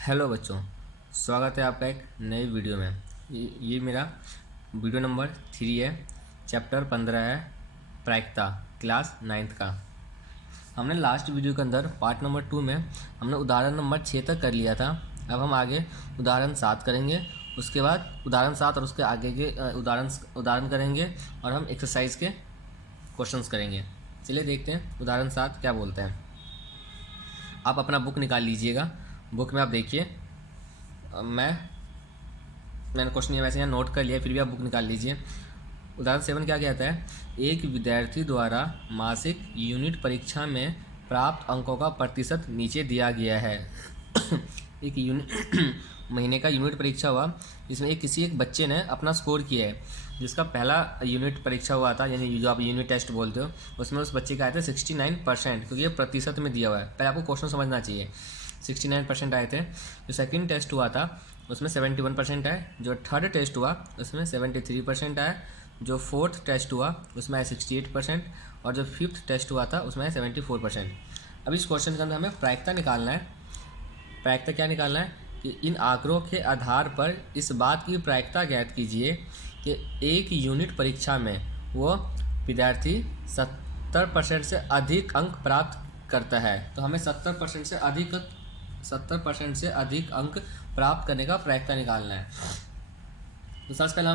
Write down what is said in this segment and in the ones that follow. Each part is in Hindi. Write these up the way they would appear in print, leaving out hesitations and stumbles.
हेलो बच्चों, स्वागत है आपका एक नई वीडियो में। ये मेरा वीडियो नंबर 3 है। चैप्टर 15 है प्रायिकता, क्लास 9th का। हमने लास्ट वीडियो के अंदर पार्ट नंबर 2 में हमने उदाहरण नंबर 6 तक कर लिया था। अब हम आगे उदाहरण 7 करेंगे। उसके बाद उदाहरण 7 और उसके आगे के उदाहरण करेंगे और हम एक्सरसाइज के क्वेश्चंस करेंगे। चलिए देखते हैं उदाहरण 7 क्या बोलते हैं। आप अपना बुक निकाल लीजिएगा। बुक में आप देखिए, मैंने क्वेश्चन ये वैसे यहाँ नोट कर लिया, फिर भी आप बुक निकाल लीजिए। उदाहरण 7 क्या कहता है, एक विद्यार्थी द्वारा मासिक यूनिट परीक्षा में प्राप्त अंकों का प्रतिशत नीचे दिया गया है। एक यूनिट महीने का यूनिट परीक्षा हुआ, इसमें किसी एक बच्चे ने अपना स्कोर किया है। जिसका पहला यूनिट परीक्षा हुआ था, यानी जो आप यूनिट टेस्ट बोलते हो, उसमें उस बच्चे का आए थे 69%, क्योंकि ये प्रतिशत में दिया हुआ है। पहले आपको क्वेश्चन समझना चाहिए। 69% आए थे। जो सेकंड टेस्ट हुआ था उसमें 71% आए। जो थर्ड टेस्ट हुआ उसमें 73% आए। जो फोर्थ टेस्ट हुआ उसमें आए 68%, और जो फिफ्थ टेस्ट हुआ था उसमें आए 74%। अब इस क्वेश्चन के अंदर हमें प्रायिकता निकालना है। प्रायिकता क्या निकालना है कि इन आंकड़ों के आधार पर इस बात की प्रायिकता ज्ञात कीजिए कि एक यूनिट परीक्षा में वो विद्यार्थी 70% से अधिक अंक प्राप्त करता है। तो हमें 70% से अधिक अंक प्राप्त करने का प्रायिकता निकालना है। तो सबसे पहले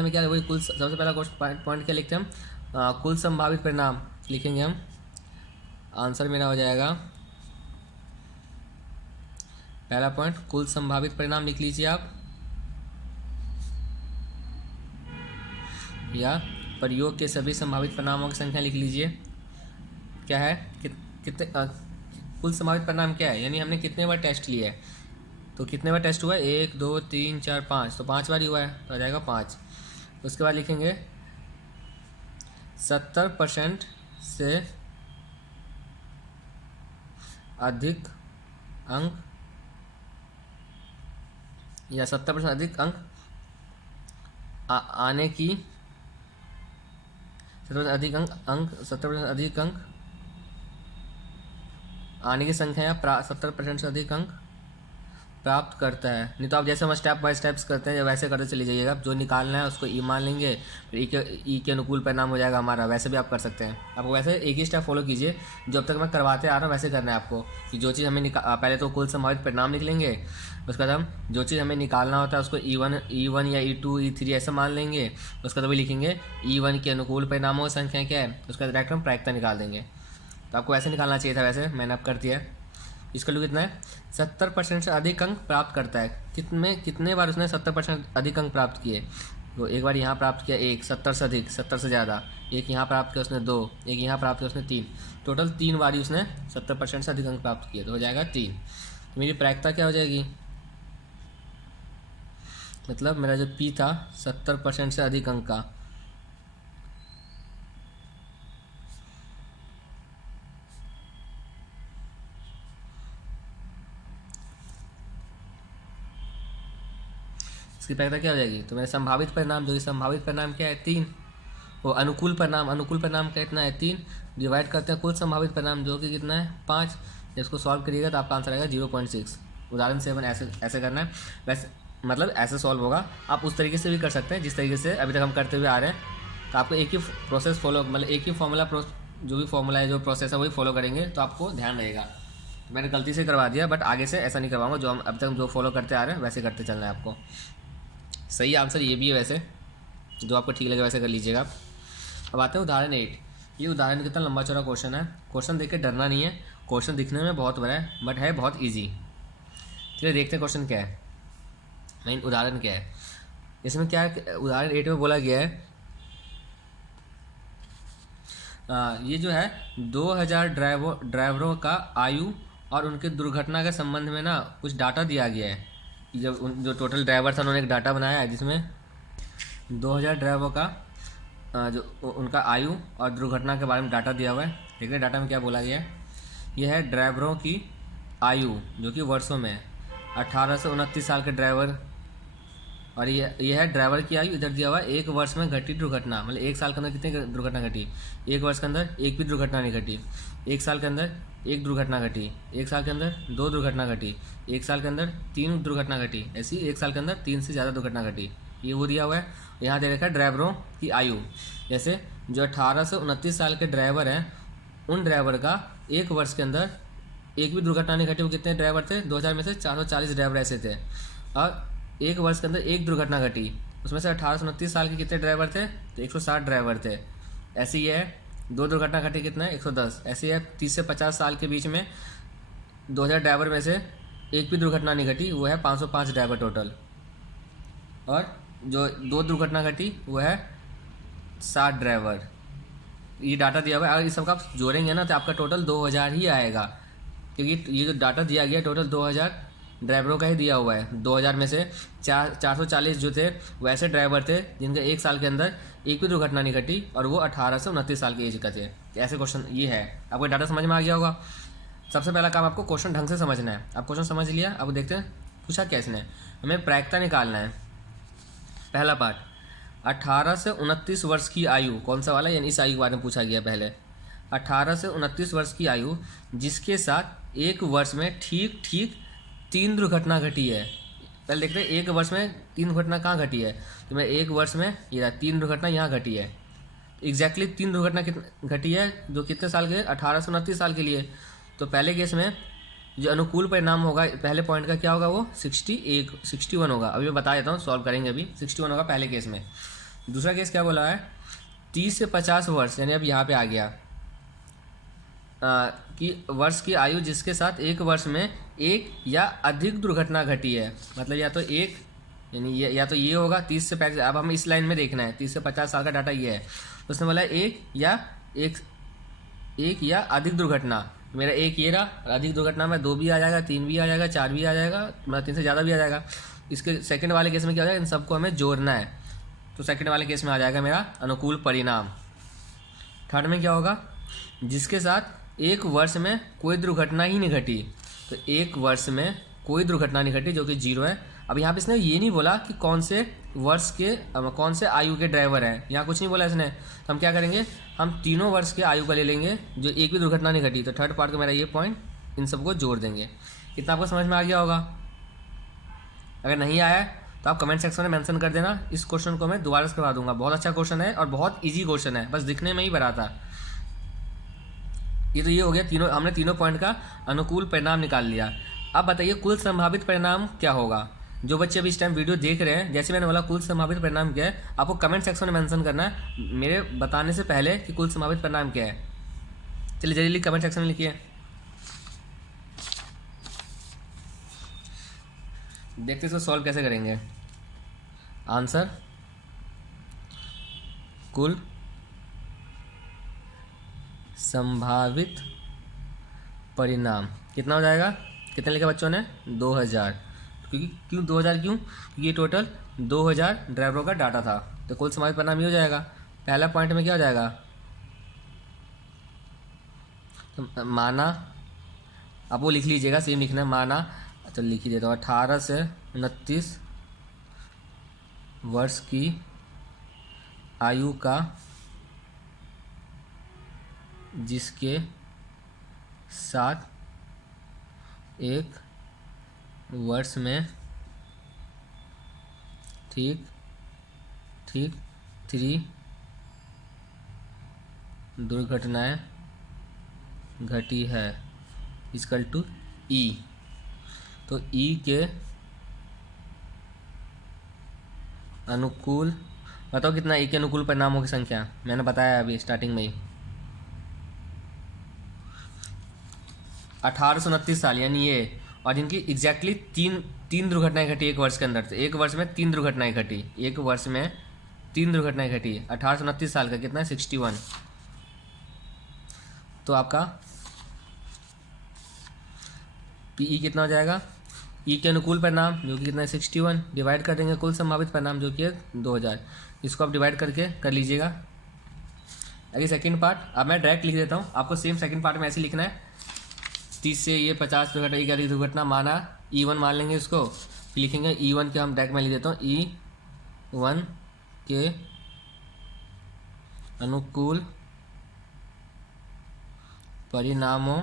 हमें क्या वही कुल, सबसे पहला पॉइंट क्या लिखते हैं हम, कुल संभावित परिणाम लिखेंगे हम। आंसर मेरा हो जाएगा, पहला पॉइंट कुल संभावित परिणाम लिख लीजिए आप, या प्रयोग के सभी संभावित परिणामों की संख्या लिख लीजिए। क्या है कितने कुल संभावित परिणाम क्या है, यानी हमने कितने बार टेस्ट लिया है। तो कितने बार टेस्ट हुआ है, 1 2 3 4 5, तो 5 बार ही हुआ है, तो आ जाएगा 5। उसके बाद लिखेंगे 70% से अधिक अंक, या 70% अधिक अंक आने की 70% अधिक अंक आने की संख्या, या 70% से अधिक अंक प्राप्त करता है। नहीं तो आप जैसे हम स्टेप बाय स्टेप्स करते हैं वैसे करते चले जाइएगा। जो निकालना है उसको ई मान लेंगे, फिर ई के अनुकूल परिणाम हो जाएगा हमारा। वैसे भी आप कर सकते हैं। आपको वैसे एक ही स्टेप फॉलो कीजिए, जो अब तक मैं करवाते आ रहा हूँ वैसे करना है आपको। कि जो चीज़ हमें पहले तो कुल संभावित परिणाम लिख लेंगे। उसके बाद हम जो चीज़ हमें निकालना होता है उसको ई वन या ई2 ई3 ऐसे मान लेंगे। उसके बाद भी लिखेंगे ई1 के अनुकूल परिणामों की संख्या क्या है, उसका डायरेक्ट हम प्रायिकता निकाल देंगे। तो आपको ऐसे निकालना चाहिए था, वैसे मैंने अब कर दिया है। इसका लोग कितना है, 70% से अधिक अंक प्राप्त करता है। कितने बार उसने 70% अधिक अंक प्राप्त किए। तो एक बार यहाँ प्राप्त किया 1, 70 से अधिक, 70 से ज़्यादा। एक यहाँ प्राप्त किया उसने 2, एक यहाँ प्राप्त किया उसने 3। टोटल 3 बार ही उसने 70% से अधिक अंक प्राप्त किए, तो हो जाएगा 3। तो मेरी प्रायिकता क्या हो जाएगी, मतलब मेरा जो पी था 70% से अधिक अंक का, इसकी प्रायिकता क्या हो जाएगी। तो मेरा संभावित परिणाम, जो कि संभावित परिणाम क्या है 3, वो अनुकूल परिणाम का इतना है 3, डिवाइड करते हैं कुल संभावित परिणाम जो कि कितना है 5। इसको सॉल्व करिएगा तो आपका आंसर आएगा 0.6। उदाहरण 7 ऐसे करना है। वैसे मतलब ऐसे सॉल्व होगा। आप उस तरीके से भी कर सकते हैं जिस तरीके से अभी तक हम करते हुए आ रहे हैं। तो आपको एक ही प्रोसेस फॉलो, मतलब एक ही फॉर्मूला, जो भी फॉर्मूला है, जो प्रोसेस है वही फॉलो करेंगे, तो आपको ध्यान रहेगा। मैंने गलती से करवा दिया, बट आगे से ऐसा नहीं करवाऊंगा। जो हम अब तक जो फॉलो करते आ रहे हैं वैसे करते चलना है आपको। सही आंसर ये भी है वैसे, जो आपको ठीक लगे वैसे कर लीजिएगा आप। अब आते हैं उदाहरण 8। ये उदाहरण कितना लंबा चौड़ा क्वेश्चन है। क्वेश्चन देख के डरना नहीं है, क्वेश्चन दिखने में बहुत बड़ा है बट है बहुत इजी। चलिए देखते हैं क्वेश्चन क्या है, मेन उदाहरण क्या है। इसमें क्या है, उदाहरण 8 में बोला गया है ये जो है 2000 ड्राइवरों का आयु और उनके दुर्घटना के संबंध में ना कुछ डाटा दिया गया है। जब जो टोटल ड्राइवर था उन्होंने एक डाटा बनाया है जिसमें 2000 ड्राइवरों का जो उनका आयु और दुर्घटना के बारे में डाटा दिया हुआ है। देखिए डाटा में क्या बोला गया है। यह है ड्राइवरों की आयु जो कि वर्षों में 18 से 29 साल के ड्राइवर और ये है ड्राइवर की आयु, इधर दिया हुआ है 1 वर्ष में घटी दुर्घटना, मतलब 1 साल के अंदर कितनी दुर्घटना घटी, 1 वर्ष के अंदर एक भी दुर्घटना नहीं घटी, 1 साल के अंदर 1 दुर्घटना घटी, 1 साल के अंदर 2 दुर्घटना घटी, 1 साल के अंदर 3 दुर्घटना घटी, ऐसी 1 साल के अंदर 3 से ज़्यादा दुर्घटना घटी। ये वो दिया हुआ है। यहाँ दे रखा है ड्राइवरों की आयु, जैसे जो 18 से 29 साल के ड्राइवर हैं उन ड्राइवर का 1 वर्ष के अंदर एक भी दुर्घटना नहीं घटी। वो कितने ड्राइवर थे, 2000 में से 440 ड्राइवर ऐसे थे, और 1 वर्ष के अंदर 1 दुर्घटना घटी। उसमें से 18 से 29 साल के कितने ड्राइवर थे, तो 160 ड्राइवर थे। ऐसे ही है 2 दुर्घटना घटी कितना है, 110। ऐसे ही है 30 से 50 साल के बीच में 2000 ड्राइवर में से एक भी दुर्घटना नहीं घटी, वो है 505 ड्राइवर टोटल। और जो 2 दुर्घटना घटी वो है 60 ड्राइवर। ये डाटा दिया हुआ है, अगर इस सबका आप जोड़ेंगे ना तो आपका टोटल 2000 ही आएगा, क्योंकि ये जो डाटा दिया गया टोटल 2000 ड्राइवरों का ही दिया हुआ है। 2000 में से 440 जो थे वैसे ड्राइवर थे जिनके 1 साल के अंदर एक भी दुर्घटना नहीं घटी, और वो 18 से 29 साल की एज का थे। ऐसे क्वेश्चन ये है। आपको डाटा समझ में आ गया होगा। सबसे पहला काम आपको क्वेश्चन ढंग से समझना है। आप क्वेश्चन समझ लिया, अब देखते हैं पूछा क्या इसने। हमें प्रायिकता निकालना है। पहला पार्ट, 18 से 29 वर्ष की आयु, कौन सा वाला, यानी इस आयु के बारे में पूछा गया। पहले 18 से 29 वर्ष की आयु जिसके साथ 1 वर्ष में ठीक 3 दुर्घटना घटी है। पहले देखते हैं 1 वर्ष में 3 दुर्घटना कहाँ घटी है, तो मैं 1 वर्ष में ये 3 दुर्घटना यहाँ घटी है। एग्जैक्टली 3 दुर्घटना घटी है जो कितने साल के, 18 से 29 साल के लिए। तो पहले केस में जो अनुकूल परिणाम होगा पहले पॉइंट का क्या होगा, वो 61 होगा। अभी मैं बता देता हूँ, सॉल्व करेंगे अभी। 61 होगा पहले केस में। दूसरा केस क्या बोला है, 30 से 50 वर्ष, यानी अब यहाँ पे आ गया कि वर्ष की आयु जिसके साथ 1 वर्ष में 1 या अधिक दुर्घटना घटी है। मतलब या तो 1, यानी ये या तो ये होगा 30 से 50। अब हमें इस लाइन में देखना है, 30 से 50 साल का डाटा ये है। तो उसने बोला एक या अधिक दुर्घटना। मेरा 1 ये रहा, और अधिक दुर्घटना में 2 भी आ जाएगा, 3 भी आ जाएगा, 4 भी आ जाएगा, मतलब 3 से ज़्यादा भी आ जाएगा। इसके सेकंड वाले केस में क्या हो जाएगा, इन सबको हमें जोड़ना है। तो सेकंड वाले केस में आ जाएगा मेरा अनुकूल परिणाम। थर्ड में क्या होगा, जिसके साथ 1 वर्ष में कोई दुर्घटना ही नहीं घटी। तो 1 वर्ष में कोई दुर्घटना नहीं घटी, जो कि 0 है। अब यहाँ पे इसने ये नहीं बोला कि कौन से वर्ष के कौन से आयु के ड्राइवर हैं, यहाँ कुछ नहीं बोला इसने। तो हम क्या करेंगे, हम तीनों वर्ष के आयु का ले लेंगे जो एक भी दुर्घटना नहीं घटी। तो थर्ड पार्ट का मेरा ये पॉइंट, इन सबको जोड़ देंगे। इतना आपको समझ में आ गया होगा। अगर नहीं आया तो आप कमेंट सेक्शन में मेंशन कर देना। इस क्वेश्चन को मैं दोबारा से करवा दूंगा। बहुत अच्छा क्वेश्चन है और बहुत ईजी क्वेश्चन है, बस दिखने में ही बड़ा था। ये तो ये हो गया, हमने तीनों पॉइंट का अनुकूल परिणाम निकाल लिया। अब बताइए कुल संभावित परिणाम क्या होगा। जो बच्चे अभी इस टाइम वीडियो देख रहे हैं, जैसे मैंने बोला कुल संभावित परिणाम क्या है, आपको कमेंट सेक्शन में मेंशन करना है मेरे बताने से पहले कि कुल संभावित परिणाम क्या है। चलिए जल्दी कमेंट सेक्शन में लिखिए। देखते इसको सॉल्व कैसे करेंगे। आंसर, कुल संभावित परिणाम कितना हो जाएगा, कितने लिखा बच्चों ने, 2000। क्यों 2000, क्योंकि ये टोटल 2000 ड्राइवरों का डाटा था। तो कुल संभावित परिणाम ये हो जाएगा। पहला पॉइंट में क्या हो जाएगा, तो माना, आप वो लिख लीजिएगा, सेम लिखना है, माना। तो लिख ही देता हूँ, 18 से 29 वर्ष की आयु का जिसके साथ 1 वर्ष में ठीक 3 दुर्घटनाएं घटी है, इक्वल टू ई। तो ई के अनुकूल, बताओ कितना ई के अनुकूल परिणामों की संख्या, मैंने बताया अभी स्टार्टिंग में ही। 18 से 29 साल यानी ये, और जिनकी एग्जैक्टली तीन दुर्घटनाएं घटी 1 वर्ष के अंदर। तो 1 वर्ष में 3 दुर्घटनाएं घटी, 1 वर्ष में 3 दुर्घटनाएं घटी। 18 से 29 साल का कितना है, 61। तो आपका पीई कितना हो जाएगा, ई के अनुकूल परिणाम जो कि कितना है, 61, डिवाइड कर देंगे कुल संभावित परिणाम जो कि है 2000। इसको आप डिवाइड करके कर लीजिएगा। अभी सेकंड पार्ट, अब मैं डायरेक्ट लिख देता हूँ, आपको सेम सेकंड पार्ट में ऐसे लिखना है। 30 से ये 50 दुर्घटना, दुर्घटना माना, E1 मान लेंगे इसको, लिखेंगे E1 के, हम डायरेक्ट में लिख देता हूँ, 1 के अनुकूल परिणामों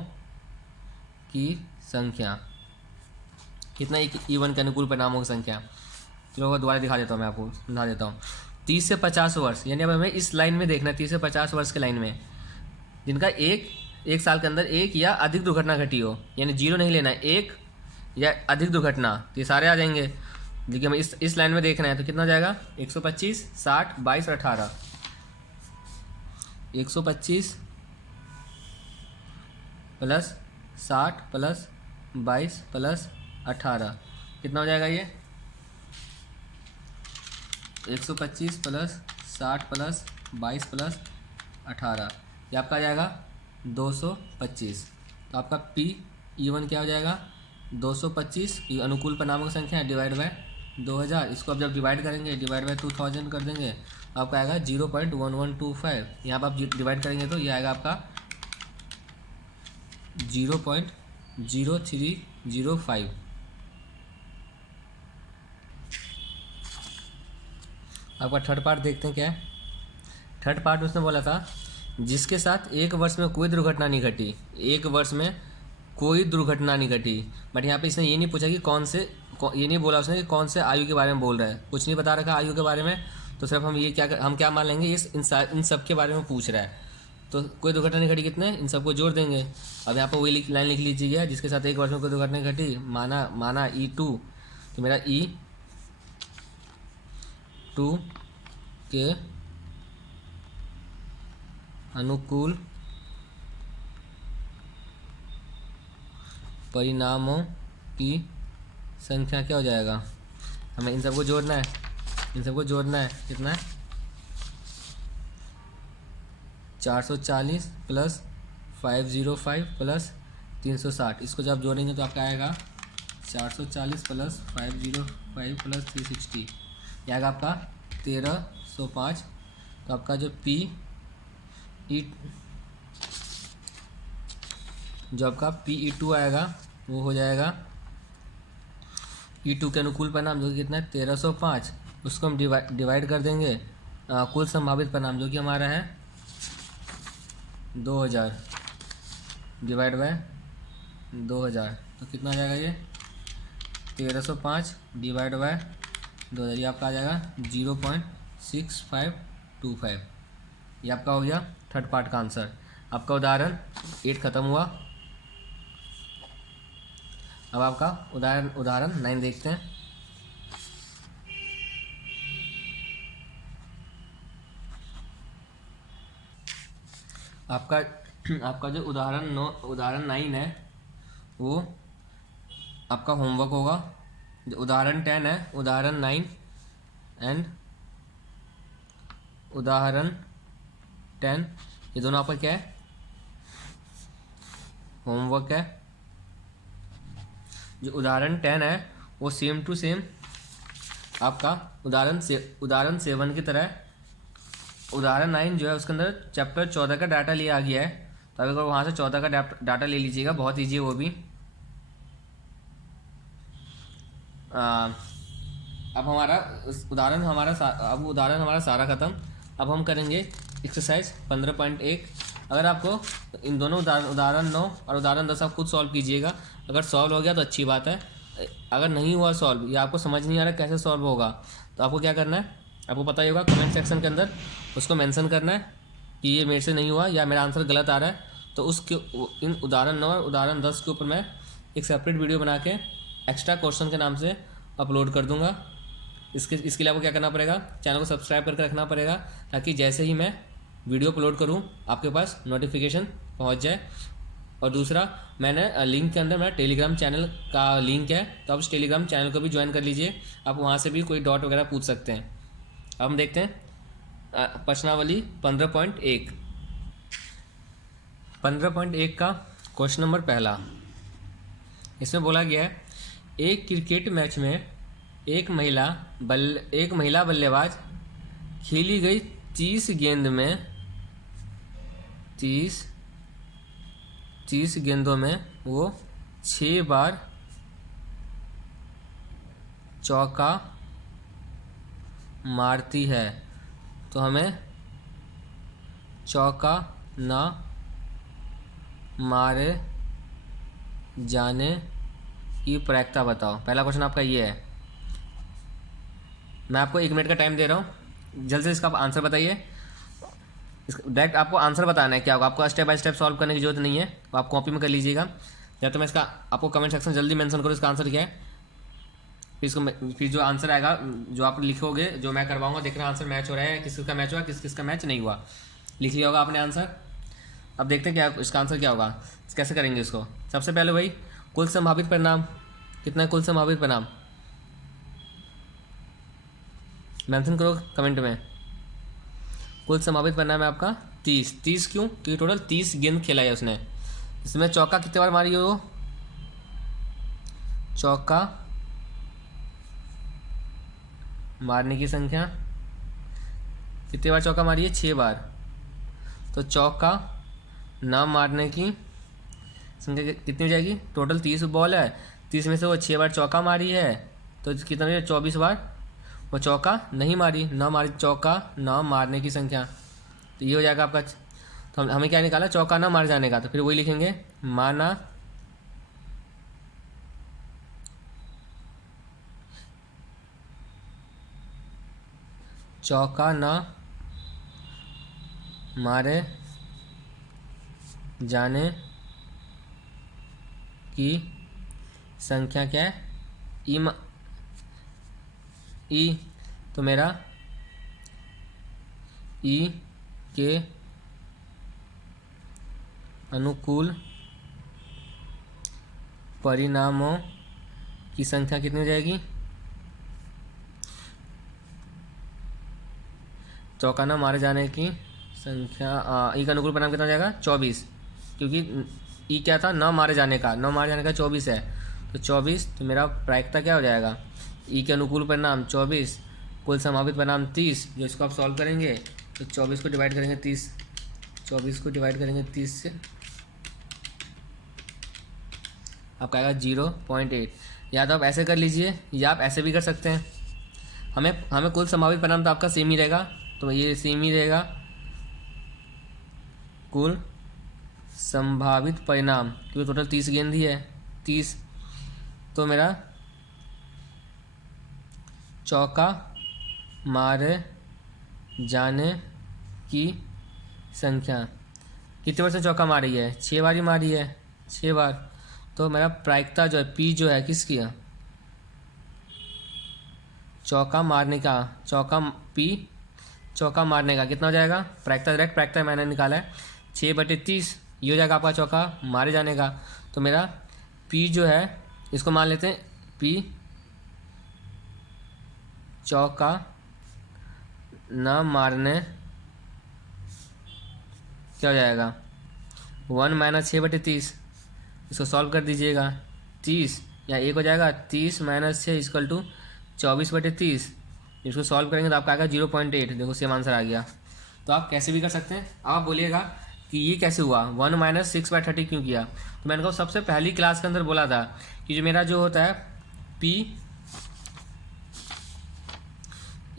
की संख्या। कितना? E1 के अनुकूल परिणामों की संख्या। चलो दोबारा दिखा देता हूँ, मैं आपको समझा देता हूँ। 30 से 50 वर्ष, यानी अब हमें इस लाइन में देखना है, 30 से 50 वर्ष के लाइन में जिनका एक साल के अंदर एक या अधिक दुर्घटना घटी हो, यानी जीरो नहीं लेना है, एक या अधिक दुर्घटना, तो ये सारे आ जाएंगे। लेकिन हमें इस लाइन में देखना है, तो कितना हो जाएगा? 125, 60, 22 और 18। 125 प्लस 60 प्लस 22 प्लस 18 कितना हो जाएगा? ये 125 प्लस 60 प्लस 22 प्लस 18, ये आपका आ जाएगा 225। तो आपका P(E1) क्या हो जाएगा? 225, ये अनुकूल परिणामों की संख्या है, डिवाइड बाय 2000। इसको अब जब डिवाइड करेंगे, डिवाइड बाय 2000 कर देंगे, आपका आएगा 0.1125। यहाँ पर आप डिवाइड करेंगे तो ये आएगा आपका 0.0305। आपका थर्ड पार्ट देखते हैं क्या है। थर्ड पार्ट उसने बोला था जिसके साथ एक वर्ष में कोई दुर्घटना नहीं घटी, एक वर्ष में कोई दुर्घटना नहीं घटी। बट यहाँ पे इसने ये नहीं पूछा कि ये नहीं बोला उसने कि कौन से आयु के बारे में बोल रहा है, कुछ नहीं बता रखा आयु के बारे में। तो सिर्फ हम क्या मान लेंगे, इन सब के बारे में पूछ रहा है। तो कोई दुर्घटना नहीं घटी, कितने? इन सबको जोड़ देंगे। अब यहाँ पर वही लाइन लिख लीजिएगा, जिसके साथ एक वर्ष में कोई दुर्घटना नहीं घटी, माना E2, तो मेरा E2 के अनुकूल परिणामों की संख्या क्या हो जाएगा? हमें इन सबको जोड़ना है, कितना है? 440 प्लस 505 प्लस 360। इसको जब आप जोड़ेंगे तो आपका आएगा 440 प्लस 505 प्लस 360, यह आएगा आपका 1305। तो आपका जो PE2 आएगा वो हो जाएगा E2 के अनुकूल परिणाम जो कि कितना है? 1305। उसको हम डिवाइड कर देंगे कुल संभावित परिणाम जो कि हमारा है 2000 डिवाइड बाय 2000, तो कितना आ जाएगा? ये 1305 डिवाइड बाय 2000, ये आपका आ जाएगा 0.6525। ये आपका हो गया थर्ड पार्ट का आंसर। आपका उदाहरण 8 खत्म हुआ। अब आपका उदाहरण 9 देखते हैं। आपका जो उदाहरण 9 है वो आपका होमवर्क होगा। जो उदाहरण 10 है, उदाहरण 9 एंड उदाहरण 10, ये दोनों आपका क्या है? होमवर्क है। जो उदाहरण 10 है वो सेम टू सेम आपका उदाहरण 7 की तरह है। उदाहरण 9 जो है उसके अंदर चैप्टर 14 का डाटा लिया गया है, तो अगर वहाँ से 14 का डाटा ले लीजिएगा, बहुत ईजी है वो भी। अब उदाहरण हमारा सारा ख़त्म। अब हम करेंगे एक्सरसाइज 15.1। अगर आपको इन दोनों उदाहरण 9 और उदाहरण 10 आप खुद सॉल्व कीजिएगा। अगर सॉल्व हो गया तो अच्छी बात है, अगर नहीं हुआ सॉल्व या आपको समझ नहीं आ रहा कैसे सॉल्व होगा, तो आपको क्या करना है, आपको पता ही होगा, कमेंट सेक्शन के अंदर उसको मेंशन करना है कि ये मेरे से नहीं हुआ या मेरा आंसर गलत आ रहा है। तो इन उदाहरण 9 और उदाहरण 10 के ऊपर मैं एक सेपरेट वीडियो बना के एक्स्ट्रा क्वेश्चन के नाम से अपलोड कर दूंगा। इसके लिए आपको क्या करना पड़ेगा, चैनल को सब्सक्राइब करके रखना पड़ेगा, ताकि जैसे ही मैं वीडियो अपलोड करूं आपके पास नोटिफिकेशन पहुंच जाए। और दूसरा, मैंने लिंक के अंदर मेरा टेलीग्राम चैनल का लिंक है, तो आप उस टेलीग्राम चैनल को भी ज्वाइन कर लीजिए। आप वहाँ से भी कोई डाउट वगैरह पूछ सकते हैं। अब हम देखते हैं प्रश्नावली 15.1। 15.1 का क्वेश्चन नंबर पहला, इसमें बोला गया है एक क्रिकेट मैच में एक महिला बल्लेबाज खेली गई 30 गेंदों में वो 6 बार चौका मारती है तो हमें चौका ना मारे जाने की प्रायिकता बताओ। पहला क्वेश्चन आपका ये है। मैं आपको 1 मिनट का टाइम दे रहा हूँ, जल्द से इसका आंसर बताइए। डायरेक्ट आपको आंसर बताना है क्या होगा, आपको स्टेप बाय स्टेप सॉल्व करने की जरूरत नहीं है, तो आप कॉपी में कर लीजिएगा, या तो मैं इसका आपको कमेंट सेक्शन जल्दी मेंशन करूँ इसका आंसर क्या है। फिर जो आंसर आएगा जो आप लिखोगे, जो मैं करवाऊंगा, देखना आंसर मैच हो रहा है, किस किस का मैच हुआ, किस किस का मैच नहीं हुआ। लिख लिया होगा आपने आंसर। अब देखते हैं क्या इसका आंसर क्या होगा, कैसे करेंगे इसको। सबसे पहले भाई कुल संभावित परिणाम कितना है, कुल संभावित परिणाम मेंशन करो कमेंट में। कुल संभावित परिणाम है आपका 30। 30 क्यों? क्योंकि टोटल 30 गेंद खेला है उसने। इसमें चौका कितने बार मारी हो? चौका मारने की संख्या कितने बार चौका मारी है? 6 बार। तो चौका ना मारने की संख्या कितनी हो जाएगी? टोटल 30 बॉल है, 30 में से वो 6 बार चौका मारी है, तो कितना हो जाएगा? 24 बार वो चौका नहीं मारी, ना मारी, चौका ना मारने की संख्या। तो ये हो जाएगा आपका। तो हमें क्या निकाला? चौका ना मार जाने का। तो फिर वही लिखेंगे, माना चौका ना मारे जाने की संख्या क्या है? ई। तो मेरा ई के अनुकूल परिणामों की संख्या कितनी हो जाएगी? चौका ना मारे जाने की संख्या, ई का अनुकूल परिणाम कितना हो जाएगा? 24, क्योंकि ई क्या था? न मारे जाने का, न मारे जाने का 24 है, तो 24। तो मेरा प्रायिकता क्या हो जाएगा? ई के अनुकूल परिणाम 24, कुल संभावित परिणाम 30। जो इसको आप सॉल्व करेंगे तो 24 को डिवाइड करेंगे 30, 24 को डिवाइड करेंगे 30 से, आपका आएगा 0.8। या तो आप ऐसे कर लीजिए या आप ऐसे भी कर सकते हैं। हमें कुल संभावित परिणाम तो आपका सेम ही रहेगा, तो ये सेम ही रहेगा। कुल संभावित परिणाम, क्योंकि टोटल 30 गेंद ही है, 30। तो मेरा चौका मारे जाने की संख्या कितने बार से चौका मारी है? 6 बार ही मारी है, 6 बार। तो मेरा प्रायिकता जो है, पी जो है किसकी है? चौका मारने का, चौका मारने का कितना हो जाएगा? प्रायिकता, डायरेक्ट प्रायिकता मैंने निकाला है, 6/30। ये हो जाएगा आपका चौका मारे जाने का। तो मेरा पी जो है, इसको मान लेते हैं पी चौका न मारने, क्या हो जाएगा? 1 - 6/30। इसको सॉल्व कर दीजिएगा, 30 या 1 हो जाएगा, 30 - 6 = 24/30। इसको सॉल्व करेंगे तो आपका आएगा 0.8। देखो सेम आंसर आ गया। तो आप कैसे भी कर सकते हैं। अब आप बोलिएगा कि ये कैसे हुआ, 1 - 6/30 क्यों किया? तो मैंने कहा सबसे पहली क्लास के अंदर बोला था कि जो मेरा जो होता है पी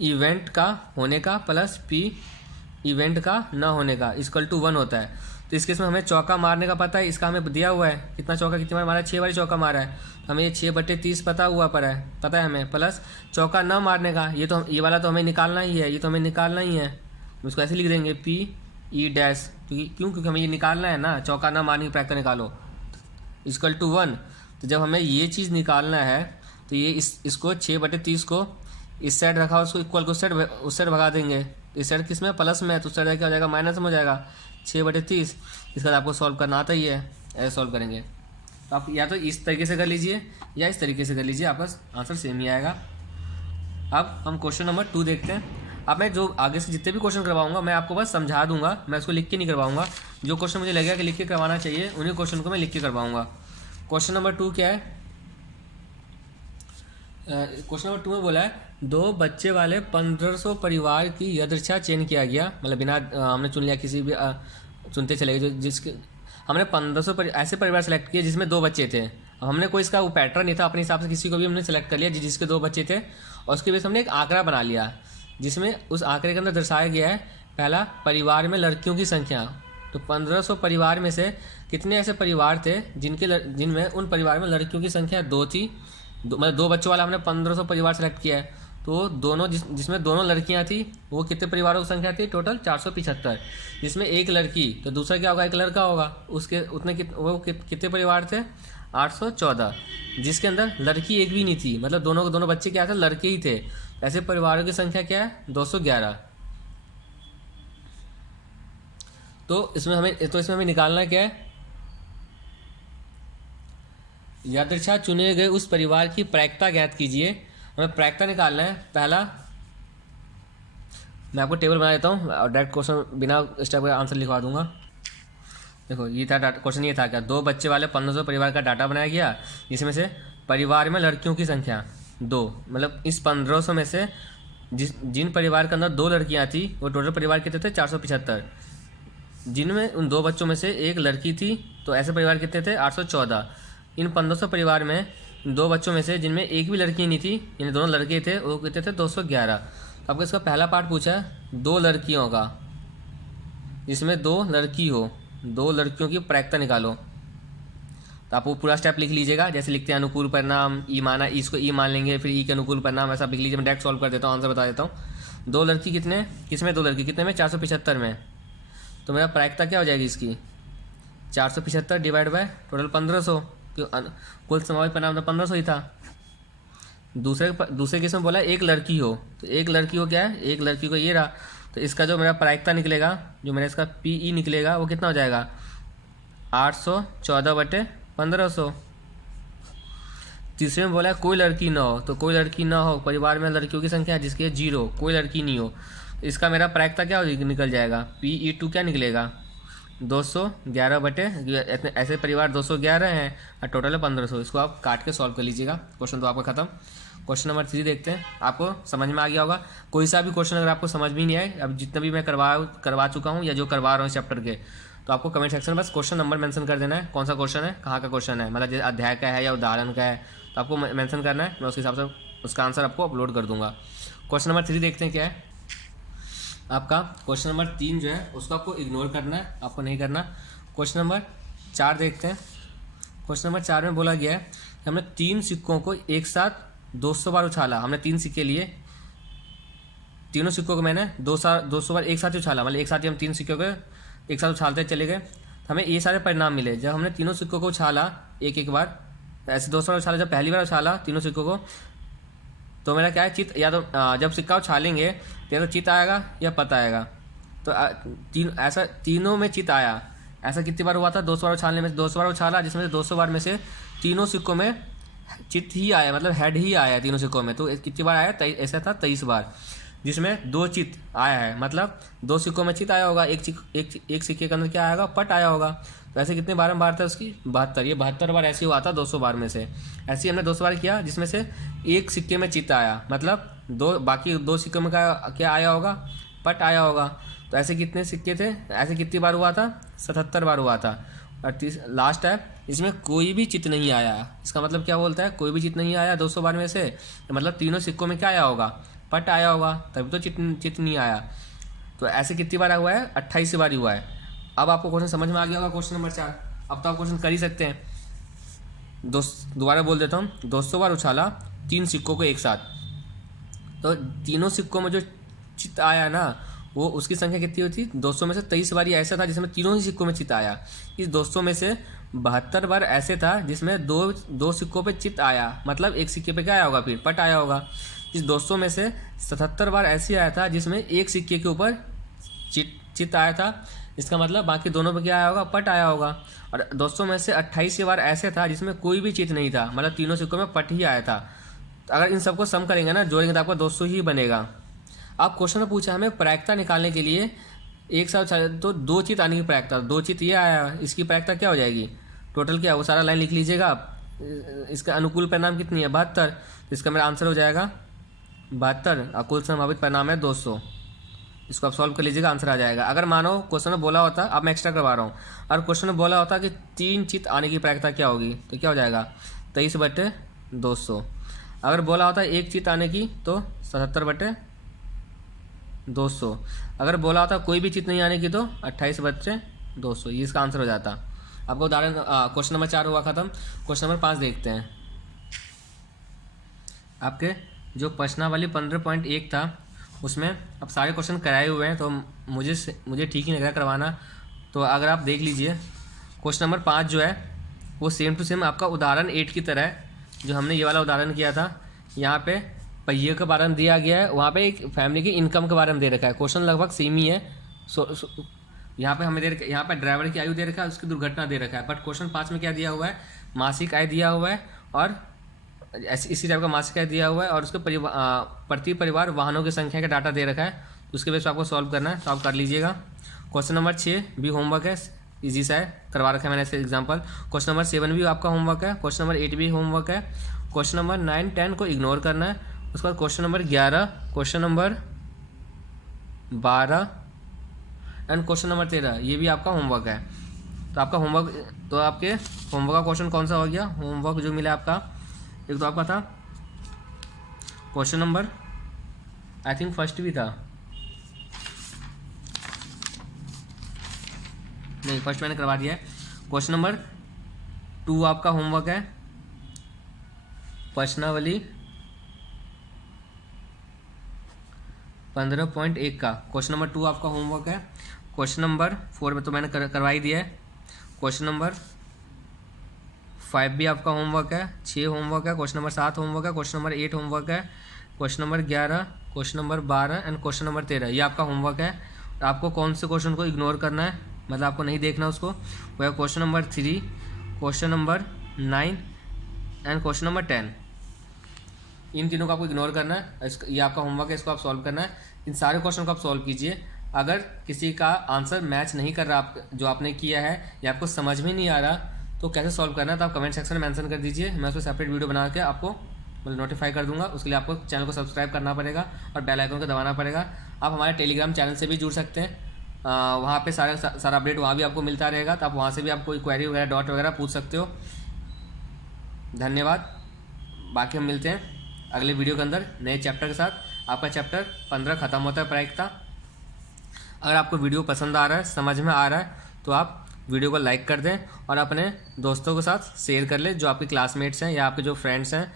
इवेंट का होने का प्लस पी इवेंट का न होने का = 1 होता है। तो इस केस में हमें चौका मारने का पता है, इसका हमें दिया हुआ है कितना चौका कितनी बार मारा है? 6 बार चौका मारा है, तो हमें ये 6/30 पता है हमें, प्लस चौका न मारने का, ये वाला तो हमें निकालना ही है, ये तो हमें निकालना ही है। उसको ऐसे लिख देंगे पी ई डैश, क्योंकि हमें ये निकालना है ना, चौका न मारने की प्रायिकता निकालो, =1। तो जब हमें ये चीज़ निकालना है तो ये इसको 6/30 को इस साइड रखा, उसको इक्वल को उस साइड भगा देंगे। इस साइड किस में? प्लस में है, तो उस साइड क्या हो जाएगा? माइनस में हो जाएगा 6/30। इसका आपको सॉल्व करना आता ही है, ऐसे सॉल्व करेंगे। तो आप या तो इस तरीके से कर लीजिए या इस तरीके से कर लीजिए, आपका आंसर सेम ही आएगा। अब हम क्वेश्चन नंबर 2 देखते हैं। अब मैं जो आगे से जितने भी क्वेश्चन करवाऊंगा मैं आपको बस समझा दूंगा, मैं उसको लिख के नहीं करवाऊंगा। जो क्वेश्चन मुझे लगेगा कि लिख के करवाना चाहिए उन्हीं क्वेश्चन को मैं लिख के करवाऊंगा। क्वेश्चन नंबर 2 क्या है? क्वेश्चन नंबर 2 में बोला है 2 बच्चे वाले 1500 परिवार की यदृच्छा चयन किया गया, मतलब बिना हमने चुन लिया, किसी भी चुनते चले गए, जो जिसके हमने 1500 ऐसे परिवार सेलेक्ट किए जिसमें 2 बच्चे थे। अब हमने कोई इसका वो पैटर्न नहीं था, अपने हिसाब से किसी को भी हमने सेलेक्ट कर लिया जिसके 2 बच्चे थे, और उसके बेस हमने एक आंकड़ा बना लिया जिसमें उस आंकड़े के अंदर दर्शाया गया है पहला परिवार में लड़कियों की संख्या। तो 1500 परिवार में से कितने ऐसे परिवार थे जिनमें उन परिवार में लड़कियों की संख्या 2 थी, मतलब 2 बच्चों वाला हमने 1500 परिवार सेलेक्ट किया है। तो दोनों जिसमें दोनों लड़कियां थी वो कितने परिवारों की संख्या थी, टोटल 475। जिसमें एक लड़की तो दूसरा क्या होगा, एक लड़का होगा, उसके उतने कितने परिवार थे, 814। जिसके अंदर लड़की एक भी नहीं थी, मतलब दोनों बच्चे क्या थे, लड़के ही थे। ऐसे परिवारों की संख्या क्या है, 211। तो इसमें हमें निकालना क्या है, यादृच्छा चुने गए उस परिवार की प्रायिकता ज्ञात कीजिए। हमें प्रायिकता निकालना है। पहला मैं आपको टेबल बना देता हूँ और डायरेक्ट क्वेश्चन बिना स्टेप का आंसर लिखवा दूंगा। देखो ये था क्वेश्चन, ये था क्या, 2 बच्चे वाले 1500 परिवार का डाटा बनाया गया, जिसमें से परिवार में लड़कियों की संख्या 2, मतलब इस 1500 में से जिन परिवार के अंदर 2 लड़कियाँ थी वो टोटल परिवार कितने थे, 475। जिनमें उन 2 बच्चों में से एक लड़की थी, तो ऐसे परिवार कितने थे, 814। इन 1500 परिवार में 2 बच्चों में से जिनमें एक भी लड़की नहीं थी, यानी दोनों लड़के थे, वो कितने थे, 211। तो आपको इसका पहला पार्ट पूछा है 2 लड़कियों का, जिसमें 2 लड़की हो, 2 लड़कियों की प्रायिकता निकालो। तो आप वो पूरा स्टेप लिख लीजिएगा, जैसे लिखते हैं अनुकूल परिणाम, ई माना, इसको ई मान लेंगे, फिर ई के अनुकूल परिणाम, ऐसा लिख लीजिए। मैं डायरेक्ट सॉल्व कर देता हूँ, आंसर बता देता हूँ। 2 लड़की कितने, किसमें 2 लड़की कितने में, 475 में। तो मेरा प्रायिकता क्या हो जाएगी इसकी, 475 डिवाइड बाय टोटल 1500, कुल समावेश परिणाम तो 1500 ही था। दूसरे केस में बोला एक लड़की हो, तो एक लड़की हो क्या है, एक लड़की को ये रहा। तो इसका जो मेरा प्रायिकता निकलेगा, जो मेरा इसका पीई निकलेगा, वो कितना हो जाएगा, 814/1500। तीसरे में बोला कोई लड़की ना हो, तो कोई लड़की ना हो, परिवार में लड़कियों की संख्या जिसकी है 0, कोई लड़की नहीं हो। इसका मेरा प्रायिकता क्या निकल जाएगा, PE2 क्या निकलेगा, 211 ऐसे परिवार 211 हैं और टोटल है 1500। इसको आप काट के सॉल्व कर लीजिएगा। क्वेश्चन तो आपका खत्म। क्वेश्चन नंबर 3 देखते हैं, आपको समझ में आ गया होगा। कोई सा भी क्वेश्चन अगर आपको समझ में नहीं आए, अब जितना भी मैं करवा चुका हूँ या जो करवा रहा हूँ इस चैप्टर के, तो आपको कमेंट सेक्शन में बस क्वेश्चन नंबर मेंशन कर देना है, कौन सा क्वेश्चन है, कहाँ का क्वेश्चन है, मतलब जैसे अध्याय का है या उदाहरण का है, तो आपको मेंशन करना है। मैं उसके हिसाब से उसका आंसर आपको अपलोड कर दूंगा। क्वेश्चन नंबर 3 देखते हैं क्या है आपका। क्वेश्चन नंबर 3 जो है उसको आपको इग्नोर करना है, आपको नहीं करना। क्वेश्चन नंबर 4 देखते हैं। क्वेश्चन नंबर 4 में बोला गया है कि हमने 3 सिक्कों को एक साथ 200 बार उछाला। हमने 3 सिक्के लिए, तीनों सिक्कों को मैंने 200 बार एक साथ ही उछाला, मतलब एक साथ ही हम 3 सिक्कों को एक साथ उछालते चले गए। हमें ये सारे परिणाम मिले जब हमने तीनों सिक्कों को उछाला एक एक बार, ऐसे 200 बार उछाला। जब पहली बार उछाला तीनों सिक्कों को, तो मेरा क्या है, चित, या तो जब सिक्का उछालेंगे तो या तो चित आएगा या पत आएगा। तो ऐसा तीनों में चित आया। ऐसा कितनी बार हुआ था, 200 बार उछालने में 200 बार उछाला, जिसमें से 200 बार में से तीनों सिक्कों में चित ही आया, मतलब हेड ही आया तीनों सिक्कों में। तो कितनी बार आया, ऐसा था 23 बार, जिसमें 2 चित आया है, मतलब 2 सिक्कों में चित आया होगा, एक सिक्के के अंदर क्या आएगा, पट आया होगा। तो ऐसे कितने बार में बार था उसकी, 72। ये 72 बार ऐसे हुआ था 200 बार में से। ऐसे ही हमने 200 बार किया, जिसमें से एक सिक्के में चित आया, मतलब बाकी 2 सिक्कों में क्या आया होगा, पट आया होगा। तो ऐसे कितने सिक्के थे, ऐसे कितनी बार हुआ था, 77 बार हुआ था। और लास्ट है, इसमें कोई भी चित नहीं आया। इसका मतलब क्या बोलता है, कोई भी चित नहीं आया 200 बार में से, मतलब तीनों सिक्कों में क्या आया होगा, पट आया होगा, तभी तो चित नहीं आया। तो ऐसे कितनी बार हुआ है, 28 बार हुआ है। अब आपको क्वेश्चन समझ में आ गया होगा क्वेश्चन नंबर 4। अब तो आप क्वेश्चन कर ही सकते हैं। दोबारा बोल देता हूँ, 200 बार उछाला 3 सिक्कों को एक साथ, तो तीनों सिक्कों में जो चित आया ना, वो उसकी संख्या कितनी होती, 200 में से 23 बार ऐसा था जिसमें तीनों ही सिक्कों में चित आया। इस 200 में से 72 बार ऐसे था जिसमें दो सिक्कों पे चित आया, मतलब एक सिक्के पे क्या आया होगा, फिर पट आया होगा। इस 200 में से 77 बार ऐसे आया था जिसमें एक सिक्के के ऊपर चित आया था। इसका मतलब बाकी दोनों पे क्या आया होगा, पट आया होगा। और 200 में से 28 बार ऐसे था जिसमें कोई भी चित नहीं था, मतलब तीनों सिक्कों में पट ही आया था। तो अगर इन सबको सम करेंगे ना, जोड़ेंगे तो आपका 200 ही बनेगा। अब क्वेश्चन में पूछा हमें प्रायिकता निकालने के लिए एक साथ तो 2 चित आने की प्रायिकता, 2 चित ये आया, इसकी प्रायिकता क्या हो जाएगी, टोटल क्या, वो सारा लाइन लिख लीजिएगा आप। इसका अनुकूल परिणाम कितनी है, 72। तो इसका मेरा आंसर हो जाएगा 72, और कुल संभावित परिणाम है 200। इसको आप सॉल्व कर लीजिएगा, आंसर आ जाएगा। अगर मानो क्वेश्चन में बोला होता, अब मैं एक्स्ट्रा करवा रहा हूँ, और क्वेश्चन में बोला होता कि 3 चित आने की प्रायिकता क्या होगी, तो क्या हो जाएगा, 23/200। अगर बोला होता 1 चित आने की, तो 77/200। 200। अगर बोला होता कोई भी चीज़ नहीं आने की तो 28 बच्चे 200, ये इसका आंसर हो जाता। आपको उदाहरण क्वेश्चन नंबर 4 हुआ ख़त्म। क्वेश्चन नंबर 5 देखते हैं। आपके जो प्रश्नावली 15.1 था उसमें अब सारे क्वेश्चन कराए हुए हैं, तो मुझे ठीक ही नहीं लगा करवाना। तो अगर आप देख लीजिए क्वेश्चन नंबर 5 जो है वो सेम टू सेम आपका उदाहरण 8 की तरह है, जो हमने ये वाला उदाहरण किया था। यहाँ पे पहिए के बारे में दिया गया है, वहाँ पे एक फैमिली की इनकम के बारे में दे रखा है। क्वेश्चन लगभग सेम ही है। यहाँ पे हमें यहाँ पे ड्राइवर की आयु दे रखा है, उसकी दुर्घटना दे रखा है। बट क्वेश्चन 5 में क्या दिया हुआ है, मासिक आय दिया हुआ है और इसी टाइप का मासिक आय दिया हुआ है और उसके प्रति परिवार वाहनों की संख्या का डाटा दे रखा है। उसके बेस पर आपको सॉल्व करना है, तो आप कर लीजिएगा। क्वेश्चन नंबर 6 भी होमवर्क है, इजी सा है, करवा रखा है मैंने ऐसे एग्जाम्पल। क्वेश्चन नंबर 7 भी आपका होमवर्क है। क्वेश्चन नंबर 8 भी होमवर्क है। क्वेश्चन नंबर 9, 10 को इग्नोर करना है। उसके बाद question number 11, question number 12 and question number 13, ये भी आपका होमवर्क है। तो आपका होमवर्क, तो आपके होमवर्क का क्वेश्चन कौन सा हो गया, होमवर्क जो मिला आपका, एक तो आपका था question number I think first भी था, नहीं फर्स्ट मैंने करवा दिया है। क्वेश्चन नंबर 2 आपका होमवर्क है, प्रश्नावली 15.1 का क्वेश्चन नंबर 2 आपका होमवर्क है। क्वेश्चन नंबर 4 में तो मैंने करवा ही दिया है। क्वेश्चन नंबर 5 भी आपका होमवर्क है, 6 होमवर्क है। क्वेश्चन नंबर 7 होमवर्क है। क्वेश्चन नंबर 8 होमवर्क है। Question number 11, question number 12 and question number 13, ये आपका होमवर्क है। आपको कौन से क्वेश्चन को इग्नोर करना है, मतलब आपको नहीं देखना उसको, वो है question number 3, question number 9 and question number 10। इन तीनों को आपको इग्नोर करना है। ये आपका होमवर्क है, इसको आप सॉल्व करना है। इन सारे क्वेश्चन को आप सॉल्व कीजिए। अगर किसी का आंसर मैच नहीं कर रहा जो आपने किया है या आपको समझ में नहीं आ रहा तो कैसे सॉल्व करना है, तो आप कमेंट सेक्शन में मेंशन कर दीजिए। मैं उसको सेपरेट वीडियो बना के आपको नोटिफाई कर दूंगा। उसके लिए आपको चैनल को सब्सक्राइब करना पड़ेगा और बेल आइकन को दबाना पड़ेगा। आप हमारे टेलीग्राम चैनल से भी जुड़ सकते हैं, वहाँ पे सारा अपडेट वहाँ भी आपको मिलता रहेगा। तो आप वहाँ से भी आप कोई क्वेरी वगैरह डॉट वगैरह पूछ सकते हो। धन्यवाद। बाकी हम मिलते हैं अगले वीडियो के अंदर नए चैप्टर के साथ। आपका चैप्टर 15 खत्म होता है प्रायिकता। अगर आपको वीडियो पसंद आ रहा है, समझ में आ रहा है, तो आप वीडियो को लाइक कर दें और अपने दोस्तों के साथ शेयर कर ले, जो आपके क्लासमेट्स हैं या आपके जो फ्रेंड्स हैं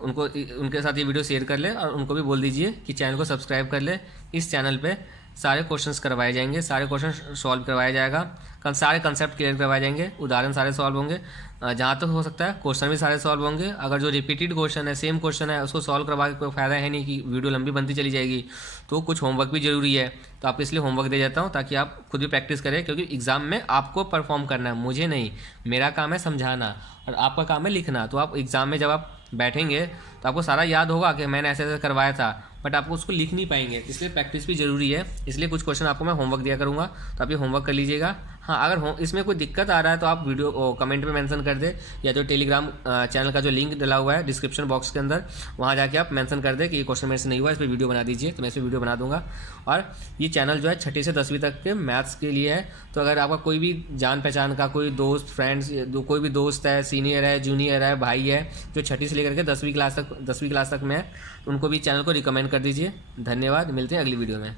उनके साथ ये वीडियो शेयर कर ले और उनको भी बोल दीजिए कि चैनल को सब्सक्राइब कर ले। इस चैनल पे सारे क्वेश्चंस करवाए जाएंगे, सारे क्वेश्चन सॉल्व करवाया जाएगा, सारे कंसेप्ट क्लियर करवाए जाएंगे, उदाहरण सारे सॉल्व होंगे, जहाँ तक हो सकता है क्वेश्चन भी सारे सॉल्व होंगे। अगर जो रिपीटेड क्वेश्चन है, सेम क्वेश्चन है, उसको सॉल्व करवा के कोई फ़ायदा है नहीं कि वीडियो लंबी बनती चली जाएगी। तो कुछ होमवर्क भी ज़रूरी है, तो आप इसलिए होमवर्क दे जाता हूँ ताकि आप खुद भी प्रैक्टिस करें, क्योंकि एग्ज़ाम में आपको परफॉर्म करना है, मुझे नहीं। मेरा काम है समझाना और आपका काम है लिखना। तो आप एग्ज़ाम में जब आप बैठेंगे तो आपको सारा याद होगा कि मैंने ऐसे ऐसे करवाया था, बट आपको उसको लिख नहीं पाएंगे। इसलिए प्रैक्टिस भी ज़रूरी है। इसलिए कुछ क्वेश्चन आपको मैं होमवर्क दिया करूँगा, तो आप ये होमवर्क कर लीजिएगा। हाँ, अगर इसमें कोई दिक्कत आ रहा है तो आप वीडियो कमेंट में मेंशन कर दे, या जो टेलीग्राम चैनल का जो लिंक डला हुआ है डिस्क्रिप्शन बॉक्स के अंदर, वहाँ जाके आप मेंशन कर दे कि ये क्वेश्चन मेरे से नहीं हुआ, इस पर वीडियो बना दीजिए, तो मैं इस पर वीडियो बना दूंगा। और ये चैनल जो है 6ठी से 10वीं तक के मैथ्स के लिए है। तो अगर आपका कोई भी जान पहचान का कोई दोस्त, फ्रेंड्स, कोई भी दोस्त है, सीनियर है, जूनियर है, भाई है, जो 6ठी से लेकर के 10वीं क्लास तक में है, उनको भी चैनल को रिकमेंड कर दीजिए। धन्यवाद। मिलते हैं अगली वीडियो में।